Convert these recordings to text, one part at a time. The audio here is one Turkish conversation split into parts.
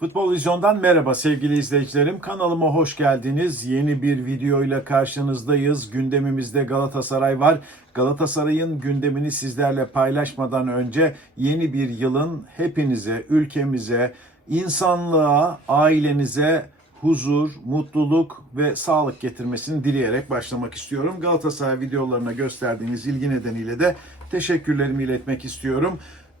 Futbol Vizyon'dan merhaba sevgili izleyicilerim. Kanalıma hoş geldiniz. Yeni bir videoyla karşınızdayız. Gündemimizde Galatasaray var. Galatasaray'ın gündemini sizlerle paylaşmadan önce yeni bir yılın hepinize, ülkemize, insanlığa, ailenize huzur, mutluluk ve sağlık getirmesini dileyerek başlamak istiyorum. Galatasaray videolarına gösterdiğiniz ilgi nedeniyle de teşekkürlerimi iletmek istiyorum.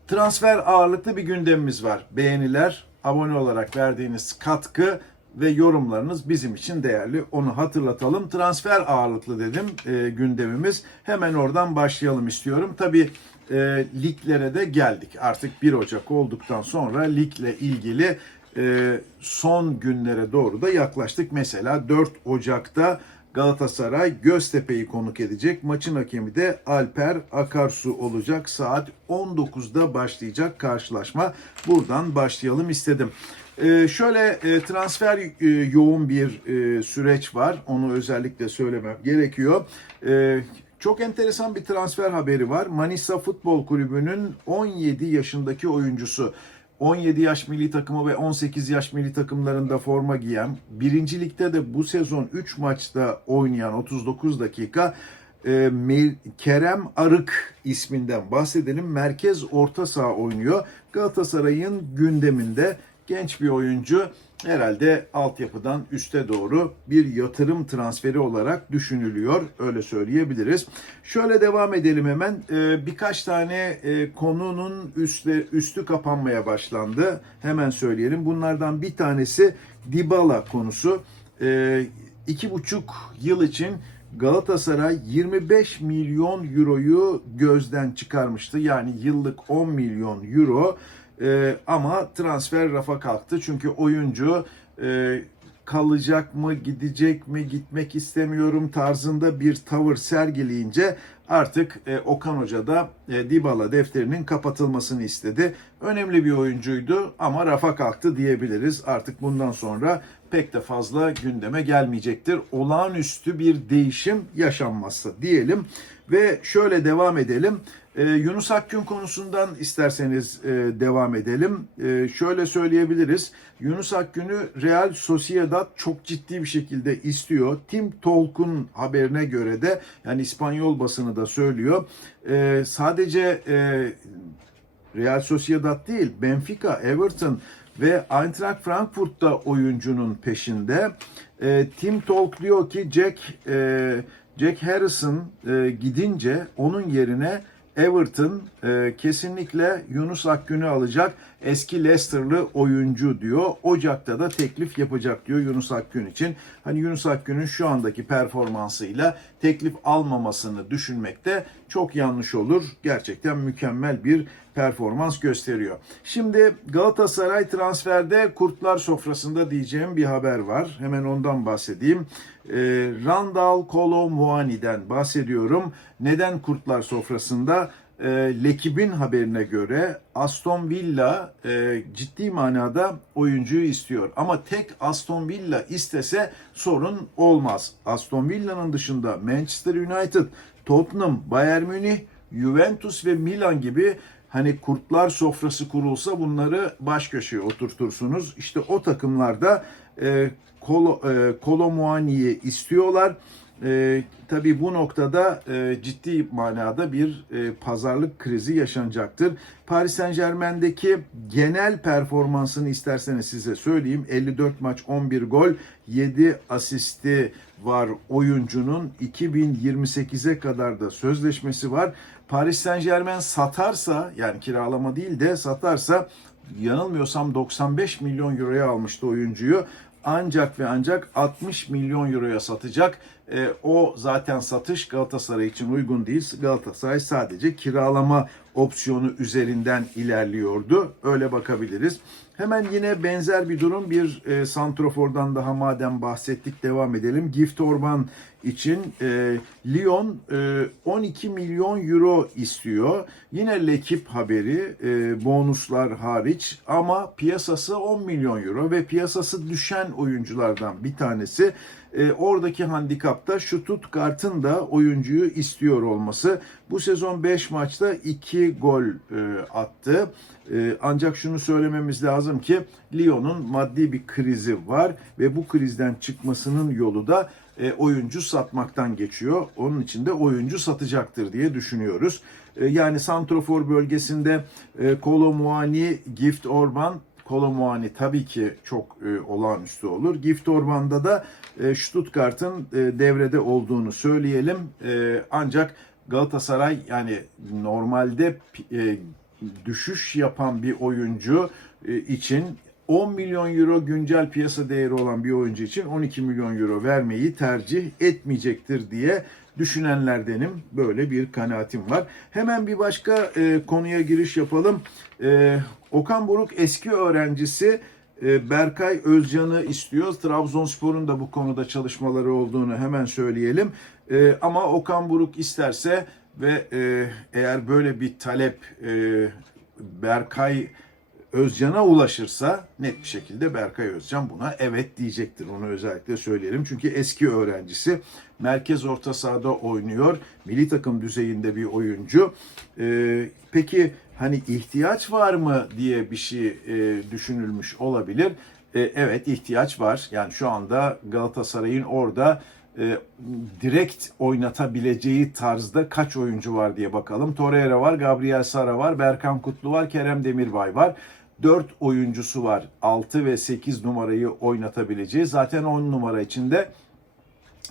Transfer ağırlıklı bir gündemimiz var. Beğeniler, abone olarak verdiğiniz katkı ve yorumlarınız bizim için değerli. Onu hatırlatalım. Transfer ağırlıklı dedim e, gündemimiz. Hemen oradan başlayalım istiyorum. Tabii e, liglere de geldik. Artık 1 Ocak olduktan sonra ligle ilgili e, son günlere doğru da yaklaştık. Mesela 4 Ocak'ta Galatasaray Göztepe'yi konuk edecek. Maçın hakemi de Alper Akarsu olacak. Saat 19'da başlayacak karşılaşma. Buradan başlayalım istedim. Ee, şöyle e, transfer e, yoğun bir e, süreç var. Onu özellikle söylemem gerekiyor. E, çok enteresan bir transfer haberi var. Manisa Futbol Kulübü'nün 17 yaşındaki oyuncusu 17 yaş milli takımı ve 18 yaş milli takımlarında forma giyen, birincilikte de bu sezon 3 maçta oynayan 39 dakika e, Kerem Arık isminden bahsedelim. Merkez orta saha oynuyor. Galatasaray'ın gündeminde genç bir oyuncu herhalde altyapıdan üste doğru bir yatırım transferi olarak düşünülüyor. Öyle söyleyebiliriz. Şöyle devam edelim hemen. Ee, birkaç tane e, konunun üstte, üstü kapanmaya başlandı. Hemen söyleyelim. Bunlardan bir tanesi Dybala konusu. Ee, iki buçuk yıl için Galatasaray 25 milyon euroyu gözden çıkarmıştı. Yani yıllık 10 milyon euro. Ee, ama transfer rafa kalktı. Çünkü oyuncu e, kalacak mı, gidecek mi, gitmek istemiyorum tarzında bir tavır sergileyince artık e, Okan Hoca da e, Dybala defterinin kapatılmasını istedi. Önemli bir oyuncuydu ama rafa kalktı diyebiliriz. Artık bundan sonra pek de fazla gündeme gelmeyecektir. Olağanüstü bir değişim yaşanmazsa diyelim ve şöyle devam edelim. Ee, Yunus Akgün konusundan isterseniz e, devam edelim. E, şöyle söyleyebiliriz. Yunus Akgün'ü Real Sociedad çok ciddi bir şekilde istiyor. Tim Tolk'un haberine göre de yani İspanyol basını da söylüyor. E, sadece e, Real Sociedad değil, Benfica, Everton ve Eintracht Frankfurt da oyuncunun peşinde. Tim Tolk diyor ki Jack e, Jack Harrison gidince onun yerine Everton e, kesinlikle Yunus Akgün'ü alacak eski Leicester'lı oyuncu diyor. Ocak'ta da teklif yapacak diyor Yunus Akgün için. Hani Yunus Akgün'ün şu andaki performansıyla teklif almamasını düşünmekte çok yanlış olur. Gerçekten mükemmel bir performans gösteriyor. Şimdi Galatasaray transferde kurtlar sofrasında diyeceğim bir haber var. Hemen ondan bahsedeyim. E, Randall Kolo bahsediyorum. Neden kurtlar sofrasında? E, Lekib'in haberine göre Aston Villa e, ciddi manada oyuncuyu istiyor. Ama tek Aston Villa istese sorun olmaz. Aston Villa'nın dışında Manchester United, Tottenham, Bayern Münih, Juventus ve Milan gibi hani kurtlar sofrası kurulsa bunları baş köşeye oturtursunuz. İşte o takımlarda e, Kolo, e, Kolo Muani'yi istiyorlar. E, tabii bu noktada e, ciddi manada bir e, pazarlık krizi yaşanacaktır. Paris Saint Germain'deki genel performansını isterseniz size söyleyeyim. 54 maç 11 gol 7 asisti var oyuncunun 2028'e kadar da sözleşmesi var. Paris Saint Germain satarsa yani kiralama değil de satarsa yanılmıyorsam 95 milyon euroya almıştı oyuncuyu ancak ve ancak 60 milyon euroya satacak. E, o zaten satış Galatasaray için uygun değil. Galatasaray sadece kiralama opsiyonu üzerinden ilerliyordu. Öyle bakabiliriz. Hemen yine benzer bir durum bir e, Santrofor'dan daha madem bahsettik devam edelim. Gift Orban için e, Lyon e, 12 milyon euro istiyor. Yine Lekip haberi e, bonuslar hariç ama piyasası 10 milyon euro ve piyasası düşen oyunculardan bir tanesi. E, oradaki handikapta Stuttgart'ın da oyuncuyu istiyor olması. Bu sezon 5 maçta 2 gol e, attı. E, ancak şunu söylememiz lazım ki Lyon'un maddi bir krizi var ve bu krizden çıkmasının yolu da e, oyuncu satmaktan geçiyor. Onun için de oyuncu satacaktır diye düşünüyoruz. E, yani Santrofor bölgesinde e, Kolo Muani, Gift Orban Kolomuani tabii ki çok e, olağanüstü olur. Gift Orban'da da e, Stuttgart'ın e, devrede olduğunu söyleyelim. E, ancak Galatasaray yani normalde e, düşüş yapan bir oyuncu e, için 10 milyon euro güncel piyasa değeri olan bir oyuncu için 12 milyon euro vermeyi tercih etmeyecektir diye düşünenlerdenim. Böyle bir kanaatim var. Hemen bir başka e, konuya giriş yapalım. E, Okan Buruk eski öğrencisi e, Berkay Özcan'ı istiyor. Trabzonspor'un da bu konuda çalışmaları olduğunu hemen söyleyelim. E, ama Okan Buruk isterse ve e, eğer böyle bir talep e, Berkay Özcan'a ulaşırsa net bir şekilde Berkay Özcan buna evet diyecektir. Onu özellikle söyleyelim. Çünkü eski öğrencisi merkez orta sahada oynuyor. Milli takım düzeyinde bir oyuncu. Ee, peki hani ihtiyaç var mı diye bir şey e, düşünülmüş olabilir. E, evet ihtiyaç var. Yani şu anda Galatasaray'ın orada e, direkt oynatabileceği tarzda kaç oyuncu var diye bakalım. Torreira var, Gabriel Sara var, Berkan Kutlu var, Kerem Demirbay var. 4 oyuncusu var. 6 ve 8 numarayı oynatabileceği. Zaten 10 numara içinde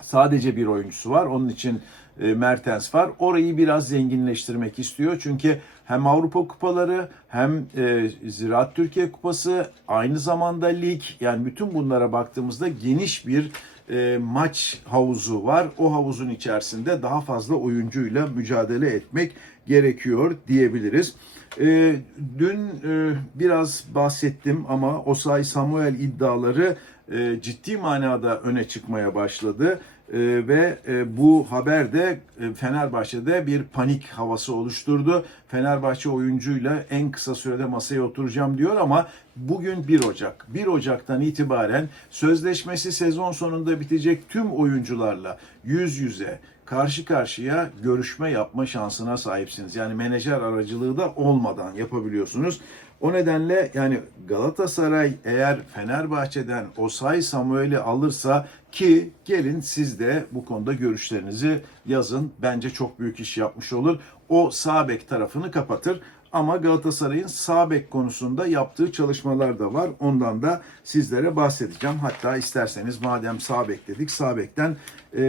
sadece bir oyuncusu var. Onun için e, Mertens var. Orayı biraz zenginleştirmek istiyor. Çünkü hem Avrupa kupaları hem e, Ziraat Türkiye Kupası aynı zamanda lig yani bütün bunlara baktığımızda geniş bir e, maç havuzu var. O havuzun içerisinde daha fazla oyuncuyla mücadele etmek gerekiyor diyebiliriz. E, dün e, biraz bahsettim ama Osay Samuel iddiaları e, ciddi manada öne çıkmaya başladı. E, ve e, bu haber de e, Fenerbahçe'de bir panik havası oluşturdu. Fenerbahçe oyuncuyla en kısa sürede masaya oturacağım diyor ama bugün 1 Ocak. 1 Ocak'tan itibaren sözleşmesi sezon sonunda bitecek tüm oyuncularla yüz yüze karşı karşıya görüşme yapma şansına sahipsiniz. Yani menajer aracılığı da olmadan yapabiliyorsunuz. O nedenle yani Galatasaray eğer Fenerbahçe'den Osay Samuel'i alırsa ki gelin siz de bu konuda görüşlerinizi yazın. Bence çok büyük iş yapmış olur. O sağ bek tarafını kapatır. Ama Galatasaray'ın sağ bek konusunda yaptığı çalışmalar da var. Ondan da sizlere bahsedeceğim. Hatta isterseniz madem sağ bek dedik sağ bekten e,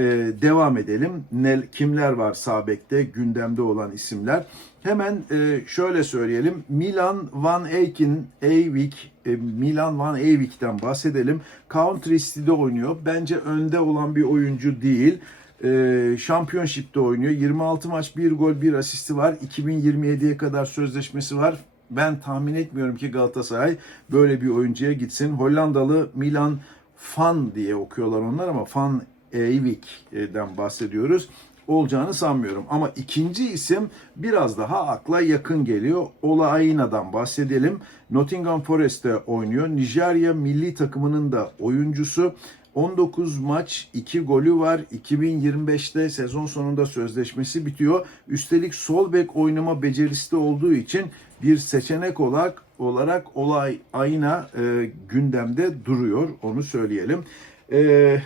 devam edelim. Ne, kimler var sağ bekte gündemde olan isimler. Hemen e, şöyle söyleyelim. Milan Van Eyck'in Eyvik, e, Milan Van Eyvik'ten bahsedelim. Country City'de oynuyor. Bence önde olan bir oyuncu değil. E, Championship'te oynuyor. 26 maç, 1 gol, 1 asisti var. 2027'ye kadar sözleşmesi var. Ben tahmin etmiyorum ki Galatasaray böyle bir oyuncuya gitsin. Hollandalı Milan Fan diye okuyorlar onlar ama Van Eyvik'den bahsediyoruz olacağını sanmıyorum. Ama ikinci isim biraz daha akla yakın geliyor. Ola Ayna'dan bahsedelim. Nottingham Forest'te oynuyor. Nijerya milli takımının da oyuncusu. 19 maç 2 golü var. 2025'te sezon sonunda sözleşmesi bitiyor. Üstelik sol bek oynama becerisi de olduğu için bir seçenek olarak olarak olay ayna e, gündemde duruyor. Onu söyleyelim. E,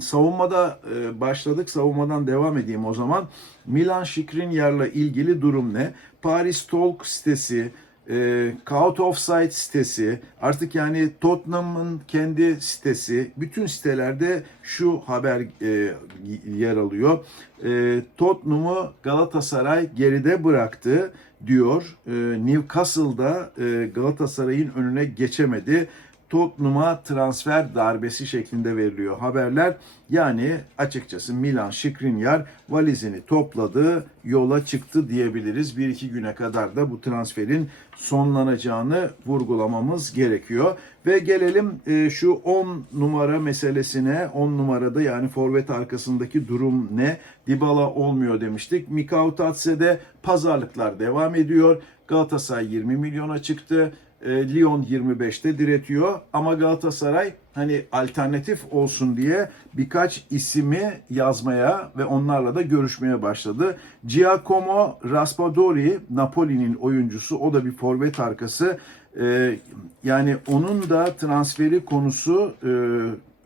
savunmada e, başladık. Savunmadan devam edeyim o zaman. Milan Skriniar'la ilgili durum ne? Paris Talk sitesi, e, Count Offside sitesi, artık yani Tottenham'ın kendi sitesi, bütün sitelerde şu haber e, yer alıyor. E, Tottenham'ı Galatasaray geride bıraktı diyor. E, Newcastle'da e, Galatasaray'ın önüne geçemedi. Tottenham'a transfer darbesi şeklinde veriliyor haberler. Yani açıkçası Milan Skriniar valizini topladı, yola çıktı diyebiliriz. Bir iki güne kadar da bu transferin sonlanacağını vurgulamamız gerekiyor. Ve gelelim e, şu 10 numara meselesine. 10 numarada yani forvet arkasındaki durum ne? Dybala olmuyor demiştik. Mikau Tatse'de pazarlıklar devam ediyor. Galatasaray 20 milyona çıktı. E, Lyon 25'te diretiyor ama Galatasaray hani alternatif olsun diye birkaç isimi yazmaya ve onlarla da görüşmeye başladı. Giacomo Raspadori, Napoli'nin oyuncusu, o da bir forvet arkası. E, yani onun da transferi konusu e,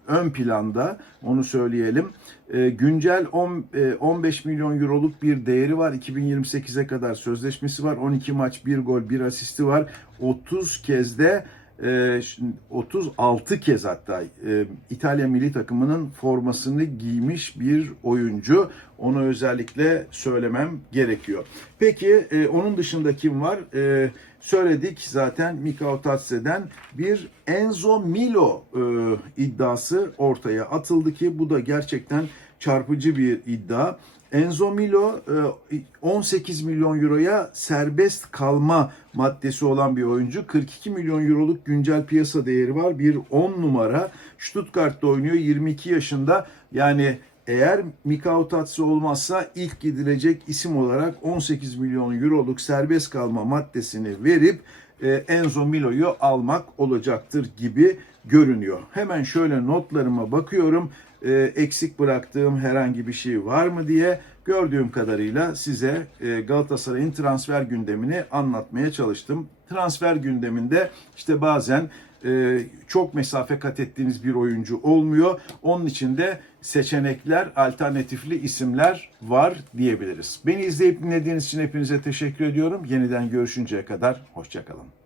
ön planda, onu söyleyelim. E, güncel 10, e, 15 milyon euroluk bir değeri var. 2028'e kadar sözleşmesi var. 12 maç, 1 gol, 1 asisti var. 30 kez de 36 kez hatta e, İtalya milli takımının formasını giymiş bir oyuncu. Onu özellikle söylemem gerekiyor. Peki e, onun dışında kim var? E, söyledik zaten Mikao Tatse'den bir Enzo Milo iddiası ortaya atıldı ki bu da gerçekten çarpıcı bir iddia. Enzo Milo e, 18 milyon euroya serbest kalma maddesi olan bir oyuncu. 42 milyon euroluk güncel piyasa değeri var. Bir 10 numara. Stuttgart'ta oynuyor. 22 yaşında. Yani eğer Mikao Tatsu olmazsa ilk gidilecek isim olarak 18 milyon euroluk serbest kalma maddesini verip e, Enzo Milo'yu almak olacaktır gibi görünüyor. Hemen şöyle notlarıma bakıyorum. E, eksik bıraktığım herhangi bir şey var mı diye gördüğüm kadarıyla size e, Galatasaray'ın transfer gündemini anlatmaya çalıştım. Transfer gündeminde işte bazen e, çok mesafe kat ettiğiniz bir oyuncu olmuyor. Onun için de seçenekler, alternatifli isimler var diyebiliriz. Beni izleyip dinlediğiniz için hepinize teşekkür ediyorum. Yeniden görüşünceye kadar hoşçakalın.